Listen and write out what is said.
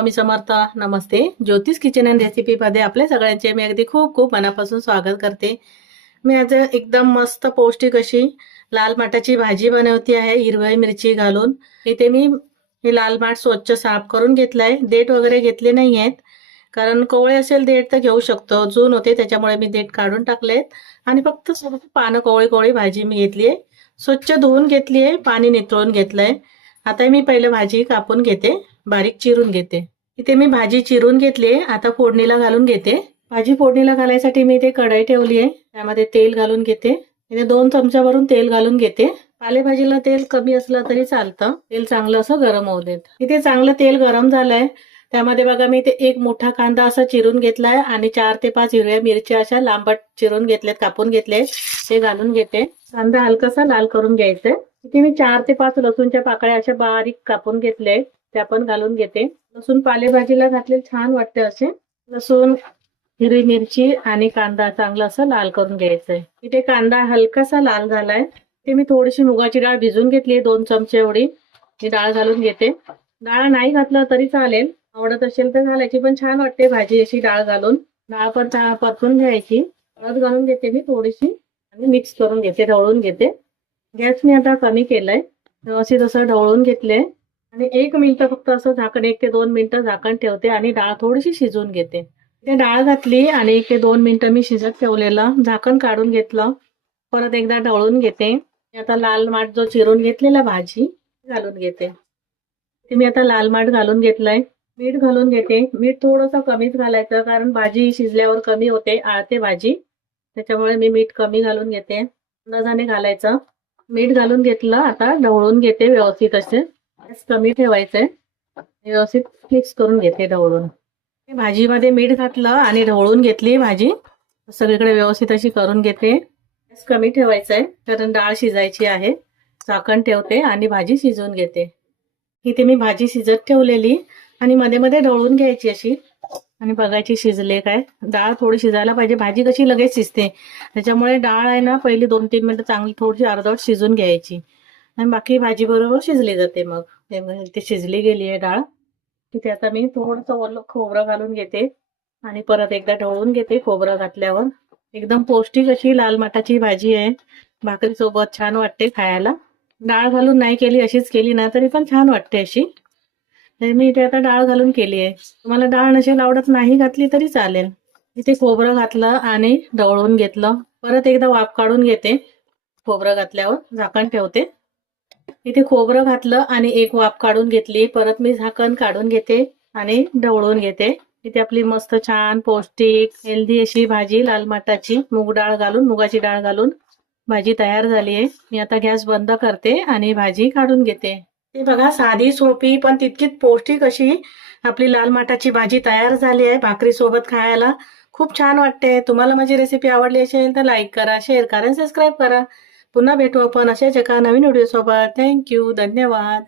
स्वामी समर्थ. नमस्ते. ज्योतिष kitchen and recipe मध्ये आपल्या सगळ्यांचे मी अगदी खूप खूप मनापासून स्वागत करते. मी आज एकदम मस्त पौष्टिक अशी लाल माठाची भाजी बनवती आहे हिरवी मिरची घालून. इथे मी हे लाल माठ स्वच्छ साफ करून घेतलाय. देठ वगैरे घेतले नाही आहेत, कारण कोवळे असेल देठ तर घेऊ शकतो. जून होते त्याच्यामुळे मी देठ काढून टाकलेत आणि फक्त पानं कोवळी कोवळी भाजी मी घेतली आहे. स्वच्छ धुवून घेतली आहे, पाणी निथळून घेतलंय. आता मी पहिले भाजी कापून घेते, बारीक चिरून घेते. इथे मी भाजी चिरून घेतली. आता फोडणीला घालून घेते. भाजी फोडणीला घालायसाठी मी इथे कढई ठेवली आहे, त्यामध्ये तेल घालून घेते. इथे 2 चमच्यावरून तेल घालून घेते. पालेभाजीला तेल कमी असलं तरी चालतं, तेल चांगलं असं गरम होऊ देत. इथे चांगलं तेल गरम झालंय, त्यामध्ये बघा मी इथे एक मोठा कांदा असा चिरून घेतलाय आणि 4 ते 5 हिरव्या मिरच्या अशा लांबट चिरून घेतल्यात, कापून घेतले, ते घालून घेते. कांदा हलकासा लाल करून घ्यायचा. इथे मी 4 ते 5 लसूणच्या पाकळ्या अशा बारीक कापून घेतले, त्या पण घालून घेते. लसूण पालेभाजीला घातले छान वाटते असे. लसूण, हिरवी मिरची आणि कांदा चांगला असं लाल करून घ्यायचंय. इथे कांदा हलकासा लाल झालाय. ते मी थोडीशी मुगाची डाळ भिजून घेतली, 2 चमचे एवढी ही डाळ घालून घेते. डाळ नाही घातलं तरी चालेल, आवडत असेल तर घालायची, पण छान वाटते भाजी अशी डाळ घालून. डाळ पण परतून घ्यायची. हळद घालून घेते मी थोडीशी आणि मिक्स करून घेते, ढवळून घेते. गॅस मी आता कमी केलाय, व्यवस्थित असं ढवळून घेतले आणि 1 मिनिट फक्त असं झाकण, 1 ते 2 मिनिटं झाकण ठेवते आणि डाळ थोडीशी शिजवून घेते. ते डाळ घातली आणि 1 ते 2 मिनिटं मी शिजत ठेवलेलं, झाकण काढून घेतलं. परत एकदा ढवळून घेते. आता लाल माठ जो चिरून घेतलेला भाजी घालून घेते. ते मी आता लाल माठ घालून घेतलाय. मीठ घालून घेते. मीठ थोडंसं कमीच घालायचं, कारण भाजी शिजल्यावर कमी होते, आळते भाजी, त्याच्यामुळे मी मीठ कमी घालून घेते. अंदाजाने घालायचं. मीठ घालून घेतलं. आता ढवळून घेते व्यवस्थित असे. गॅस कमी ठेवायचंय. व्यवस्थित मिक्स करून घेते ढवळून. भाजीमध्ये मीठ घातलं आणि ढवळून घेतली भाजी, सगळीकडे व्यवस्थित अशी करून घेते. गॅस कमी ठेवायचंय, कारण डाळ शिजायची आहे. झाकण ठेवते आणि भाजी शिजवून घेते. इथे मी भाजी शिजत ठेवलेली आणि मध्ये मध्ये ढवळून घ्यायची अशी आणि बघायची शिजले काय. डाळ थोडी शिजायला पाहिजे, भाजी कशी लगेच शिजते, त्याच्यामुळे डाळ आहे ना पहिली 2-3 मिनिटं चांगली थोडीशी अर्धवट शिजून घ्यायची आणि बाकी भाजी बरोबर शिजली जाते. मग ते शिजली गेली आहे डाळ. तिथे आता मी थोडंसं ओलं खोबरं घालून घेते आणि परत एकदा ढवळून घेते. खोबरं घातल्यावर एकदम पौष्टिक अशी लाल माठाची भाजी आहे. भाकरी सोबत छान वाटते खायला. डाळ घालून नाही केली, अशीच केली ना तरी पण छान वाटते अशी. मी इथे आता डाळ घालून केली आहे. तुम्हाला डाळ नसेल आवडत, नाही घातली तरी चालेल. इथे खोबरं घातलं आणि ढवळून घेतलं. परत एकदा वाफ काढून घेते. खोबरं घातल्यावर झाकण ठेवते. इथे खोबरं घातलं आणि एक वाफ काढून घेतली. परत मी झाकण काढून घेते आणि ढवळून घेते. इथे आपली मस्त छान पौष्टिक हेल्दी अशी भाजी लाल माठाची मुगाची डाळ घालून भाजी तयार झाली आहे. मी आता गॅस बंद करते आणि भाजी काढून घेते. ते बघा, साधी सोपी पण तितकीच पौष्टिक अशी आपली लाल माठाची भाजी तयार झाली आहे. भाकरी सोबत खायला खूप छान वाटते. तुम्हाला माझी रेसिपी आवडली असेल तर लाईक करा, शेअर करा, सबस्क्राईब करा. पुन्हा भेटू आपण अशाच एका नवीन व्हिडिओ सोबत. थँक्यू, धन्यवाद.